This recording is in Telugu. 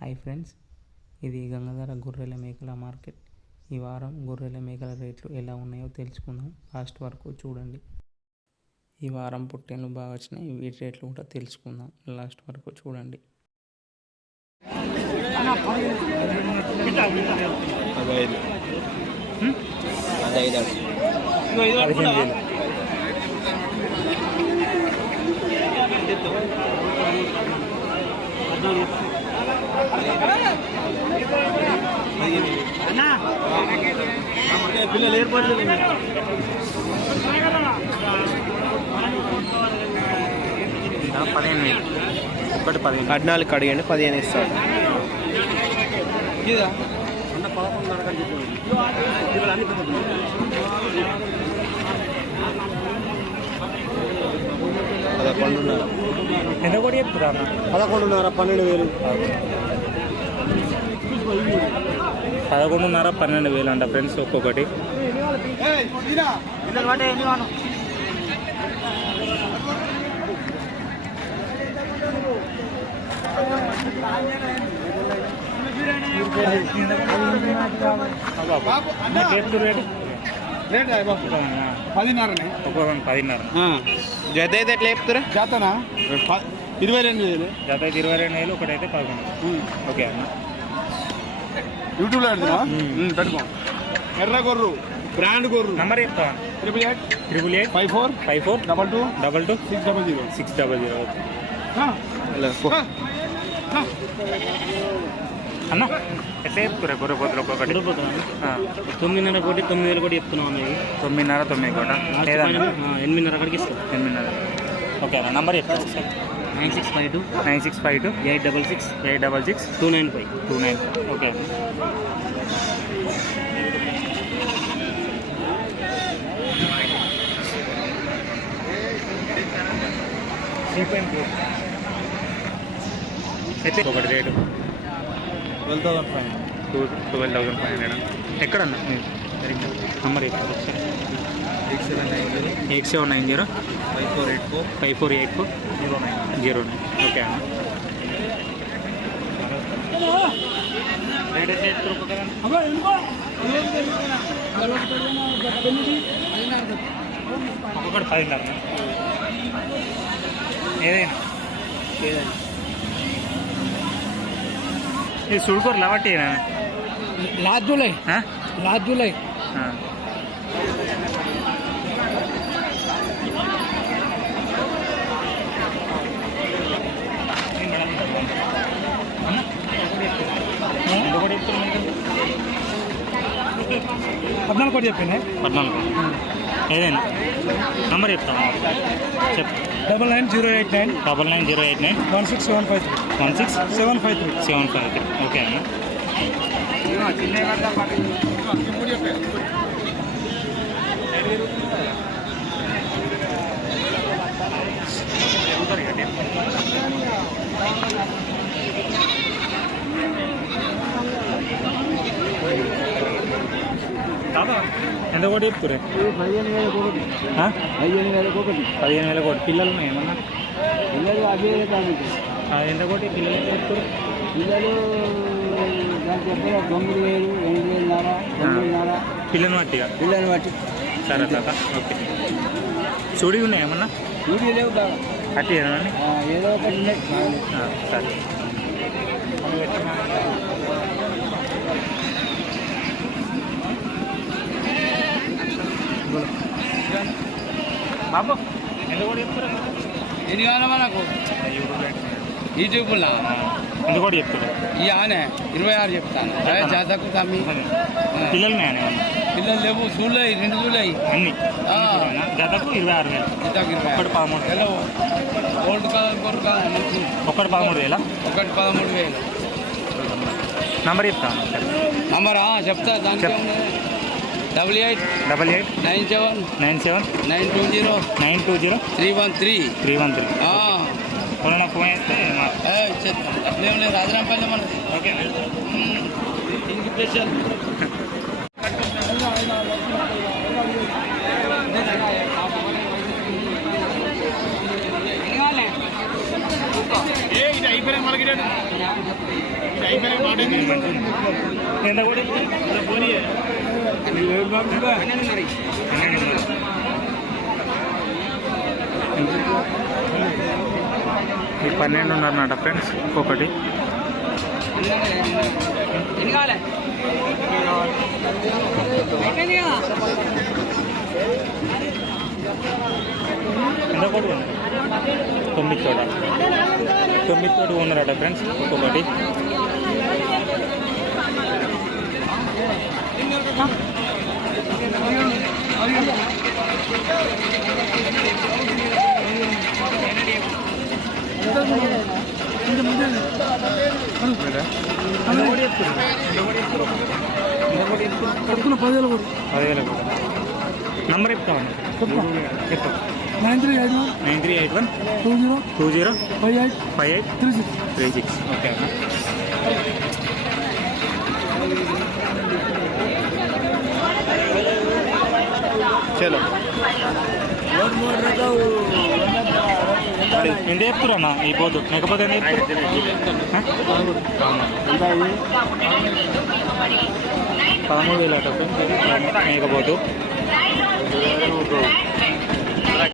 హాయ్ ఫ్రెండ్స్, ఇది గంగాధర గొర్రెల మేకల మార్కెట్. ఈ వారం గొర్రెల మేకల రేట్లు ఎలా ఉన్నాయో తెలుసుకుందాం. లాస్ట్ వరకు చూడండి. ఈ వారం పొట్టేళ్ళు బాగా వచ్చినాయి, వీటి రేట్లు కూడా తెలుసుకుందాం. లాస్ట్ వరకు చూడండి. పిల్లలు ఏర్పాటు 14 అడిగండి, 15 ఇస్తాడు. ఎంత కూడా చెప్తురా? 11,500 12,000. 11,500 12,000 అంట ఫ్రెండ్స్ ఒక్కొక్కటి. జత అయితే ఎట్లా చెప్తారా? జాతనా 22,000. జత అయితే 22,000, ఒకటైతే 11. ఓకే అన్న. యూట్యూబ్లో పెడుతున్నా పెట్టుకో. ఎర్ర గొర్రు, బ్రాండ్ గొర్రు. నంబర్ చెప్తా. 888 54 22 22 600 600. ఓకే అన్న, ఎట్లా చెప్తురా గొర్రె పోతులు ఒక్కొక్కటి? 9,500 కోటి 9,000 కోటి చెప్తున్నాం. 9,500 9 కోట 8,500 అక్కడికి ఇస్తాం. 8,500. ఓకే అన్న, నంబర్ చెప్తా. 9652 9652 866 866 295 295. ఓకే. అయితే ఒకటి రేటు 12,500. ఎక్కడన్నా నంబర్ చెప్తారు ఒకసారి? 8790 5484 09. ఓకే అన్న. ఒక్కొక్కటి 10,000. ఏదైనా ఇది సుడుకోరు లవట్టి లాస్ట్ జూలై. పద్నాలుగు కోటి చెప్పాను. 14. ఏదైనా నంబర్ చెప్తాను. చెప్పు. 99089 99089 16753 16753. ఓకే అన్న. ఎంత కూడా చెప్తురే? 15,000 కోటి. 15,000 కోటి. పిల్లలు ఏమన్నా? పిల్లలు అదే ఎంత కోటి పిల్లలు చెప్తారు? పిల్లలు దాని చెప్పే 9,000 8,500 పిల్లని బట్టిగా పిల్లల్ని బట్టి. సరే అట్లా. ఓకే. చూడి ఉన్నాయి ఏమన్నా? వీడియో లేవు బాగా అట్టి ఏమన్నా? ఏదో ఒకటి ఉన్నాయి. సరే. బాబు ఎంత కూడా చెప్తారు? ఎన్ని కావాలా మనకు? యూట్యూబ్లో ఎంత కూడా చెప్తారు? ఆనే 26 చెప్తాను. జాతకు తమ్మి పిల్లలు పిల్లలు లేవు. చూడలేయి, 2 చూడలేయి అన్ని జతకు 26,000. ఒకటి 13,000. ఓల్డ్ కలర్ కొరు కాదు. ఒకటి 13,000. ఒకటి 13,000. నంబర్ చెప్తాను. నంబరా చెప్తా. దానికి 88 97 920 313 313. ఎవరైనా ఫోన్ చేస్తే అట్లేం లేదు. రాజరాంపల్లి మన ఓకే. స్పెషల్ అయిపోయినా మనకి ఎంత కూడా ఈ 12.5 ఫ్రెండ్స్ ఒక్కొక్కటి. ఎంత కూడా 9 తోటి ఉన్నారట ఫ్రెండ్స్ ఒక్కొక్కటి. నంబర్ చెప్తామన్నా. 9381 20 5836. ఓకే అన్న. చలో ఎంత చెప్తురు అన్న ఈ పోతు లేకపోతే ఎంత చెప్తురు? $13,000 మేకపోతు.